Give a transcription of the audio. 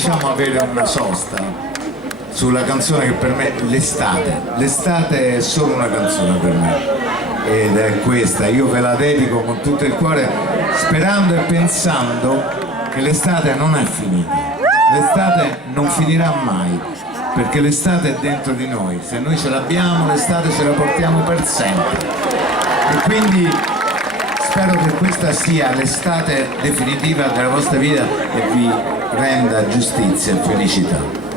diciamo avere una sosta sulla canzone che per me l'estate è solo una canzone per me, ed è questa. Io ve la dedico con tutto il cuore, sperando e pensando che l'estate non è finita, l'estate non finirà mai, perché l'estate è dentro di noi. Se noi ce l'abbiamo, l'estate ce la portiamo per sempre, e quindi spero che questa sia l'estate definitiva della vostra vita e vi renda giustizia e felicità.